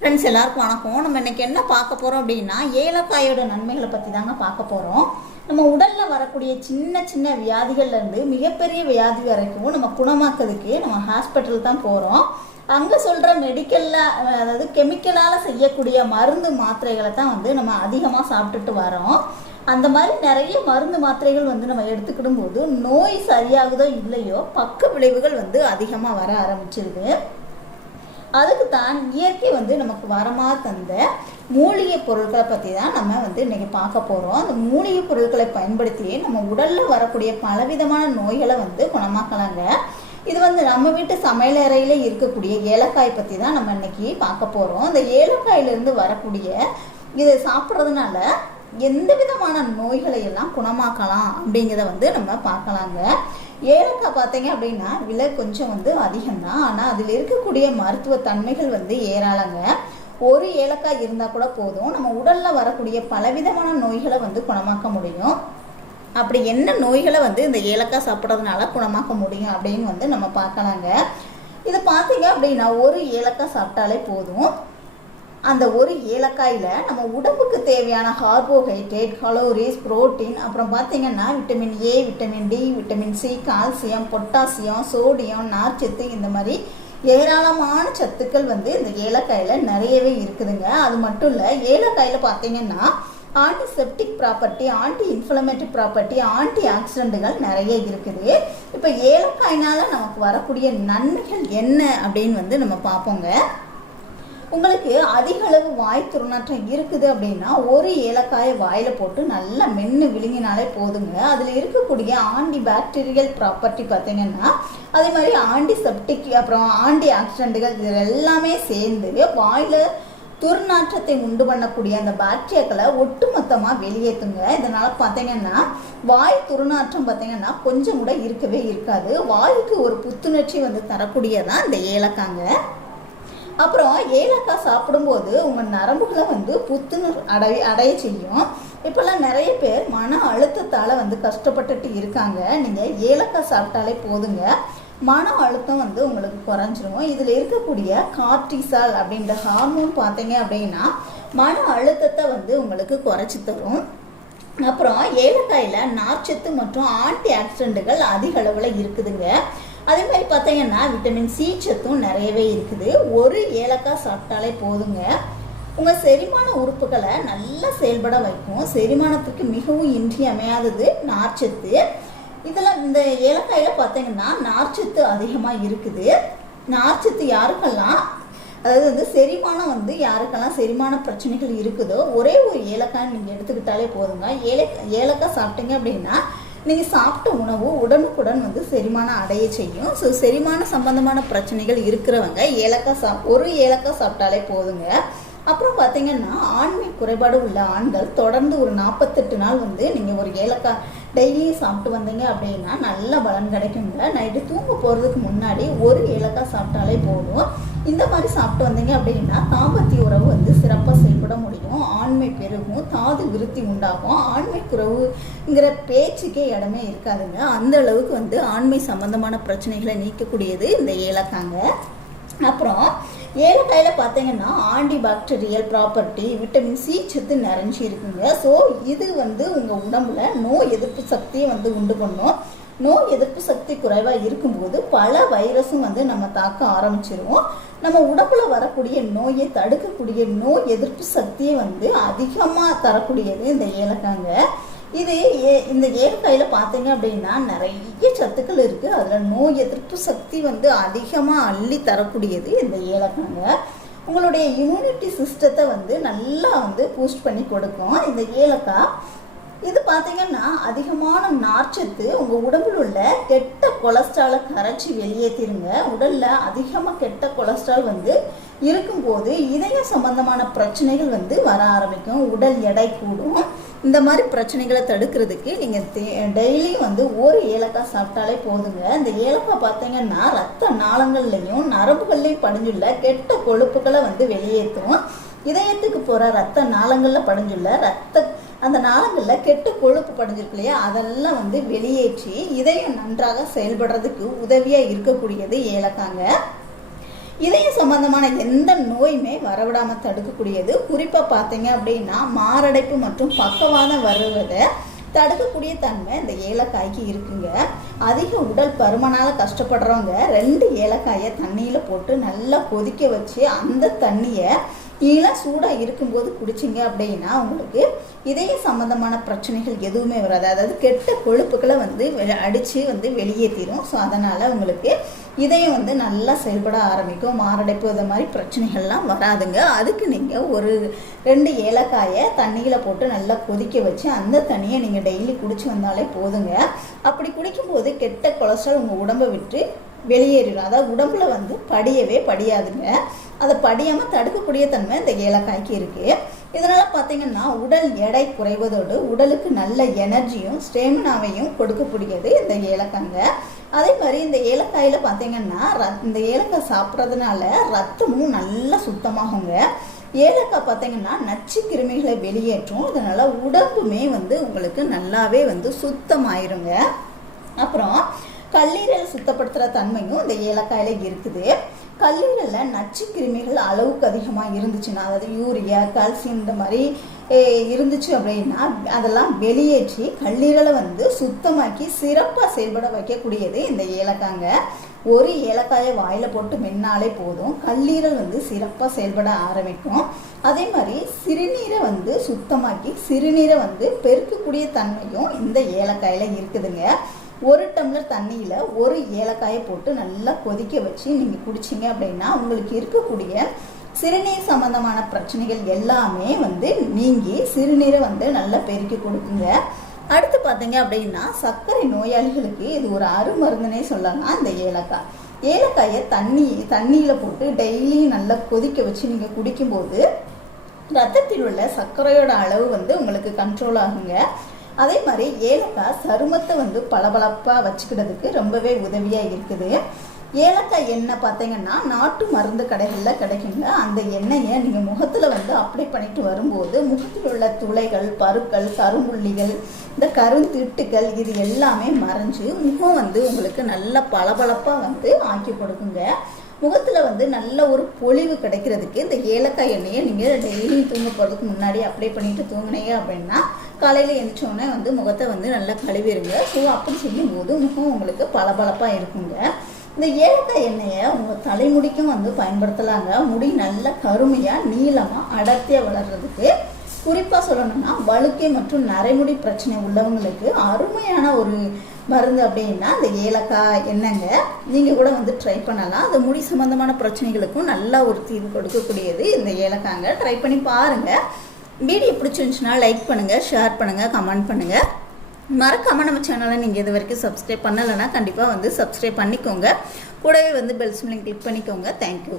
Friends எல்லாருக்கும் வணக்கம். நம்ம இன்னைக்கு என்ன பார்க்க போகிறோம் அப்படின்னா, ஏலக்காயோட நன்மைகளை பற்றி தாங்க பார்க்க போகிறோம். நம்ம உடலில் வரக்கூடிய சின்ன சின்ன வியாதிகள்லேருந்து மிகப்பெரிய வியாதி வரைக்கும் நம்ம குணமாக்கிறதுக்கு நம்ம ஹாஸ்பிட்டல் தான் போகிறோம். அங்கே சொல்கிற மெடிக்கலில், அதாவது கெமிக்கலால் செய்யக்கூடிய மருந்து மாத்திரைகளை தான் நம்ம அதிகமாக சாப்பிட்டுட்டு வரோம். அந்த மாதிரி நிறைய மருந்து மாத்திரைகள் நம்ம எடுத்துக்கிடும் போது நோய் சரியாகுதோ இல்லையோ பக்க விளைவுகள் அதிகமாக வர ஆரம்பிச்சிருது. அதுக்கு தான் இயற்கை நமக்கு வரமாக தந்த மூலிகை பொருட்களை பற்றி தான் நம்ம இன்னைக்கு பார்க்க போகிறோம். அந்த மூலிகை பொருட்களை பயன்படுத்தி நம்ம உடலில் வரக்கூடிய பலவிதமான நோய்களை குணமாக்கலாங்க. இது நம்ம வீட்டு சமையலறையில் இருக்கக்கூடிய ஏலக்காய் பற்றி தான் நம்ம இன்னைக்கு பார்க்க போகிறோம். அந்த ஏலக்காயிலிருந்து வரக்கூடிய இதை சாப்பிட்றதுனால எந்த விதமான நோய்களை எல்லாம் குணமாக்கலாம் அப்படிங்கிறத நம்ம பார்க்கலாங்க. ஏலக்காய் பார்த்தீங்க அப்படின்னா விலை கொஞ்சம் அதிகம்தான். ஆனால் அதில் இருக்கக்கூடிய மருத்துவ தன்மைகள் ஏராளங்க. ஒரு ஏலக்காய் இருந்தால் கூட போதும், நம்ம உடலில் வரக்கூடிய பலவிதமான நோய்களை குணமாக்க முடியும். அப்படி என்ன நோய்களை இந்த ஏலக்காய் சாப்பிட்றதுனால குணமாக்க முடியும் அப்படின்னு நம்ம பார்க்கலாங்க. இதை பார்த்தீங்க அப்படின்னா ஒரு ஏலக்காய் சாப்பிட்டாலே போதும். அந்த ஒரு ஏலக்காயில் நம்ம உடம்புக்கு தேவையான கார்போஹைட்ரேட், கலோரிஸ், புரோட்டீன், அப்புறம் பார்த்திங்கன்னா vitamin A, vitamin D, vitamin C, calcium, potassium, sodium, நார்ச்சத்து, இந்த மாதிரி ஏராளமான சத்துக்கள் இந்த ஏலக்காயில் நிறையவே இருக்குதுங்க. அது மட்டும் இல்லை, ஏலக்காயில் பார்த்திங்கன்னா antiseptic property, anti inflammatory property, anti ஆக்சிடென்ட்டுகள் நிறைய இருக்குது. இப்போ ஏலக்காயினால் நமக்கு வரக்கூடிய நன்மைகள் என்ன அப்படின்னு நம்ம பார்ப்போங்க. உங்களுக்கு அதிக அளவு வாய் துர்நாற்றம் இருக்குது அப்படின்னா ஒரு ஏலக்காயை வாயில் போட்டு நல்லா மென்று விழுங்கினாலே போதுங்க. அதில் இருக்கக்கூடிய ஆன்டி பாக்டீரியல் ப்ராப்பர்ட்டி பார்த்தீங்கன்னா அதே மாதிரி ஆன்டிசெப்டிக், அப்புறம் ஆன்டி ஆக்சிடென்ட்டுகள், இது எல்லாமே சேர்ந்து வாயில் துர்நாற்றத்தை உண்டு பண்ணக்கூடிய அந்த பாக்டீரியாக்களை ஒட்டுமொத்தமாக வெளியேற்றுங்க. இதனால் பார்த்தீங்கன்னா வாய் துர்நாற்றம் பார்த்தீங்கன்னா கொஞ்சம் கூட இருக்கவே இருக்காது. வாய்க்கு ஒரு புத்துணர்ச்சி தரக்கூடியதான் இந்த ஏலக்காங்க. அப்புறம் ஏலக்காய் சாப்பிடும்போது உங்கள் நரம்புகளை புத்துணர்வு அடைய செய்யும். இப்போல்லாம் நிறைய பேர் மன அழுத்தத்தால் கஷ்டப்பட்டுட்டு இருக்காங்க. நீங்கள் ஏலக்காய் சாப்பிட்டாலே போதுங்க, மன அழுத்தம் உங்களுக்கு குறைஞ்சிரும். இதில் இருக்கக்கூடிய கார்டிசால் அப்படின்ற ஹார்மோன் பார்த்தீங்க அப்படின்னா மன அழுத்தத்தை உங்களுக்கு குறைச்சி தரும். அப்புறம் ஏலக்காயில் நார்ச்சத்து மற்றும் ஆன்டி ஆக்சிடென்ட்டுகள் அதிக அளவில் இருக்குதுங்க. அதே மாதிரி பார்த்தீங்கன்னா விட்டமின் சி சத்தும் நிறையவே இருக்குது. ஒரு ஏலக்காய் சாப்பிட்டாலே போதுங்க, உங்கள் செரிமான உறுப்புகளை நல்லா செயல்பட வைக்கும். செரிமானத்துக்கு மிகவும் இன்றியமையாதது நார்ச்சத்து. இதில் இந்த ஏலக்காயில் பார்த்தீங்கன்னா நார்ச்சத்து அதிகமாக இருக்குது. நார்ச்சத்து யாருக்கெல்லாம், அதாவது செரிமானம் யாருக்கெல்லாம் செரிமான பிரச்சனைகள் இருக்குதோ ஒரே ஒரு ஏலக்காய் நீங்கள் எடுத்துக்கிட்டாலே போதுங்க. ஏலக்காய் சாப்பிட்டீங்க அப்படின்னா நீங்கள் சாப்பிட்ட உணவு உடனுக்குடன் செரிமானம் அடைய செய்யும். ஸோ செரிமான சம்பந்தமான பிரச்சனைகள் இருக்கிறவங்க ஒரு ஏலக்காய் சாப்பிட்டாலே போதுங்க. அப்புறம் பார்த்தீங்கன்னா ஆண்மை குறைபாடு உள்ள ஆண்கள் தொடர்ந்து ஒரு 48 நாள் நீங்கள் ஒரு ஏலக்காய் டெய்லியும் சாப்பிட்டு வந்தீங்க அப்படின்னா நல்ல பலன் கிடைக்குங்க. நைட்டு தூங்க போகிறதுக்கு முன்னாடி ஒரு ஏலக்காய் சாப்பிட்டாலே போதும். இந்த மாதிரி சாப்பிட்டு வந்தீங்க அப்படின்னா தாம்பத்திய உறவு சிறப்பாக செயல்பட முடியும். ஆண்மை பெருகும், தாது விருத்தி உண்டாகும். ஆண்மை குறைவுங்கிற பேச்சுக்கே இடமே இருக்காதுங்க. அந்த அளவுக்கு ஆண்மை சம்பந்தமான பிரச்சனைகளை நீக்கக்கூடியது இந்த ஏலக்காங்க. அப்புறம் ஏலக்காயில் பார்த்தீங்கன்னா anti bacterial property, vitamin C சத்து நிறைஞ்சி இருக்குங்க. ஸோ இது உங்கள் உடம்புல நோய் எதிர்ப்பு சக்தியை உண்டு பண்ணும். நோய் எதிர்ப்பு சக்தி குறைவாக இருக்கும்போது பல வைரஸும் நம்ம தாக்க ஆரம்பிச்சிருவோம். நம்ம உடம்புல வரக்கூடிய நோயை தடுக்கக்கூடிய நோய் எதிர்ப்பு சக்தியை அதிகமாக தரக்கூடியது இந்த ஏலக்காங்க. இந்த ஏலக்காயில் பார்த்தீங்க அப்படின்னா நிறைய சத்துக்கள் இருக்குது. அதில் நோய் எதிர்ப்பு சக்தி அதிகமாக அள்ளி தரக்கூடியது இந்த ஏலக்காங்க. உங்களுடைய இம்யூனிட்டி சிஸ்டத்தை நல்லா பூஸ்ட் பண்ணி கொடுக்கும் இந்த ஏலக்காய். இது பார்த்தீங்கன்னா அதிகமான நார்ச்சத்து உங்கள் உடம்பில் உள்ள கெட்ட கொலஸ்ட்ராலை கரைச்சி வெளியேற்றிருங்க. உடலில் அதிகமாக கெட்ட கொலஸ்ட்ரால் இருக்கும்போது இதய சம்பந்தமான பிரச்சனைகள் வர ஆரம்பிக்கும். உடல் எடை கூடும். இந்த மாதிரி பிரச்சனைகளை தடுக்கிறதுக்கு நீங்கள் டெய்லியும் ஒரு ஏலக்காய் சாப்பிட்டாலே போதுங்க. இந்த ஏலக்காய் பார்த்தீங்கன்னா ரத்த நாளங்கள்லையும் நரம்புகள்லையும் படிஞ்சுள்ள கெட்ட கொழுப்புகளை வெளியேற்றும். இதயத்துக்கு போகிற ரத்த நாளங்களில் படிஞ்சுள்ள அந்த நாளங்களில் கெட்ட கொழுப்பு படிஞ்சிருக்கு இல்லையா, அதெல்லாம் வெளியேற்றி இதயம் நன்றாக செயல்படுறதுக்கு உதவியாக இருக்கக்கூடியது ஏலக்காங்க. இதய சம்பந்தமான எந்த நோயுமே வரவிடாமல் தடுக்கக்கூடியது. குறிப்பாக பார்த்தீங்க அப்படின்னா மாரடைப்பு மற்றும் பக்கவாதம் வருவதை தடுக்கக்கூடிய தன்மை இந்த ஏலக்காய்க்கு இருக்குங்க. அதிக உடல் பருமனால் கஷ்டப்படுறவங்க 2 ஏலக்காயை தண்ணியில் போட்டு நல்லா கொதிக்க வச்சு அந்த தண்ணியை சூடாக இருக்கும்போது குடிச்சிங்க அப்படின்னா உங்களுக்கு இதய சம்பந்தமான பிரச்சனைகள் எதுவுமே வராது. அதாவது கெட்ட கொழுப்புக்களை அடித்து வெளியேற்றிடும். ஸோ அதனால் உங்களுக்கு இதயம் நல்லா செயல்பட ஆரம்பிக்கும். மாரடைப்பு இந்த மாதிரி பிரச்சனைகள்லாம் வராதுங்க. அதுக்கு நீங்கள் ஒரு 2 ஏலக்காயை தண்ணியில் போட்டு நல்லா கொதிக்க வச்சு அந்த தண்ணியை நீங்கள் டெய்லி குடிச்சு வந்தாலே போதுங்க. அப்படி குடிக்கும்போது கெட்ட கொலஸ்ட்ரால் உங்கள் உடம்பை விட்டு வெளியேறிடும். அதாவது உடம்புல படியவே படியாதுங்க. அதை படியாமல் தடுக்கக்கூடிய தன்மை இந்த ஏலக்காய்க்கு இருக்குது. இதனால் பார்த்தீங்கன்னா உடல் எடை குறைவதோடு உடலுக்கு நல்ல எனர்ஜியும் ஸ்டேமினாவையும் கொடுக்கக்கூடியது இந்த ஏலக்காய்ங்க. அதே மாதிரி இந்த ஏலக்காயில் பார்த்தீங்கன்னா இந்த ஏலக்காய் சாப்பிட்றதுனால ரத்தமும் நல்லா சுத்தமாகுங்க. ஏலக்காய் பார்த்தீங்கன்னா நச்சு கிருமிகளை வெளியேற்றும். அதனால் உடம்புமே உங்களுக்கு நல்லாவே சுத்தமாயிருங்க. அப்புறம் கல்லீரல் சுத்தப்படுத்துகிற தன்மையும் இந்த ஏலக்காயில் இருக்குது. கல்லீரலில் நச்சு கிருமிகள் அளவுக்கு அதிகமாக இருந்துச்சுன்னா, அதாவது யூரியா, கால்சியம் இந்த மாதிரி இருந்துச்சு அப்படின்னா அதெல்லாம் வெளியேற்றி கல்லீரலை சுத்தமாக்கி சிறப்பாக செயல்பட வைக்கக்கூடியது இந்த ஏலக்காய்ங்க. ஒரு ஏலக்காயை வாயில் போட்டு மென்னாலே போதும், கல்லீரல் சிறப்பாக செயல்பட ஆரம்பிக்கும். அதே மாதிரி சிறுநீரை சுத்தமாக்கி சிறுநீரை பெருக்கக்கூடிய தன்மையும் இந்த ஏலக்காயில் இருக்குதுங்க. 1 டம்ளர் தண்ணியில் 1 ஏலக்காயை போட்டு நல்லா கொதிக்க வச்சு நீங்கள் குடிச்சிங்க அப்படின்னா உங்களுக்கு இருக்கக்கூடிய சிறுநீர் சம்பந்தமான பிரச்சனைகள் எல்லாமே நீங்கி சிறுநீரை நல்லா பெருக்கி கொடுக்குங்க. அடுத்து பார்த்தீங்க அப்படின்னா சர்க்கரை நோயாளிகளுக்கு இது ஒரு அருமருந்துனே சொல்லலாம். இந்த ஏலக்காயை தண்ணியில் போட்டு டெய்லி நல்லா கொதிக்க வச்சு நீங்கள் குடிக்கும்போது ரத்தத்தில் உள்ள சர்க்கரையோட அளவு உங்களுக்கு கண்ட்ரோல் ஆகுங்க. அதே மாதிரி ஏலக்காய் சருமத்தை பளபளப்பாக வச்சுக்கிறதுக்கு ரொம்பவே உதவியாக இருக்குது. ஏலக்காய் எண்ணெய் பார்த்தீங்கன்னா நாட்டு மருந்து கடைகளில் கிடைக்குங்க. அந்த எண்ணெயை நீங்கள் முகத்தில் அப்ளை பண்ணிட்டு வரும்போது முகத்தில் உள்ள துளைகள், பருக்கள், கரும்புள்ளிகள், இந்த கருந்திட்டுகள் இது எல்லாமே மறைஞ்சு முகம் உங்களுக்கு நல்ல பளபளப்பாக ஆக்கி கொடுக்குங்க. முகத்தில் நல்ல ஒரு பொலிவு கிடைக்கிறதுக்கு இந்த ஏலக்காய் எண்ணெயை நீங்கள் டெய்லியும் தூங்க போகிறதுக்கு முன்னாடி அப்ளை பண்ணிட்டு தூங்கினீங்க அப்படின்னா காலையில் எழுந்திரிச்சோடனே முகத்தை நல்லா கழுவிடுங்க. ஸோ அப்படி செய்யும்போது முகம் உங்களுக்கு பளபளப்பாக இருக்குங்க. இந்த ஏலக்காய் எண்ணெயை உங்கள் தலைமுடிக்கும் பயன்படுத்தலாங்க. முடி நல்ல கருமையாக நீளமாக அடர்த்தியாக வளர்கிறதுக்கு. குறிப்பாக சொல்லணும்னா வழுக்கை மற்றும் நரைமுடி பிரச்சனை உள்ளவங்களுக்கு அருமையான ஒரு மருந்து அப்படின்னா இந்த ஏலக்காய் எண்ணெய்ங்க. நீங்கள் கூட ட்ரை பண்ணலாம். அந்த முடி சம்மந்தமான பிரச்சனைகளுக்கும் நல்ல ஒரு தீர்வு கொடுக்கக்கூடியது இந்த ஏலக்காய்ங்க. ட்ரை பண்ணி பாருங்கள். வீடியோ பிடிச்சிருந்துச்சுன்னா லைக் பண்ணுங்கள், ஷேர் பண்ணுங்கள், கமெண்ட் பண்ணுங்கள். மறக்காமல் நம்ம சேனலை நீங்கள் இது வரைக்கும் சப்ஸ்கிரைப் பண்ணலைன்னா கண்டிப்பாக சப்ஸ்கிரைப் பண்ணிக்கோங்க. கூடவே பெல் சிம்லையும் கிளிக் பண்ணிக்கோங்க. தேங்க்யூ.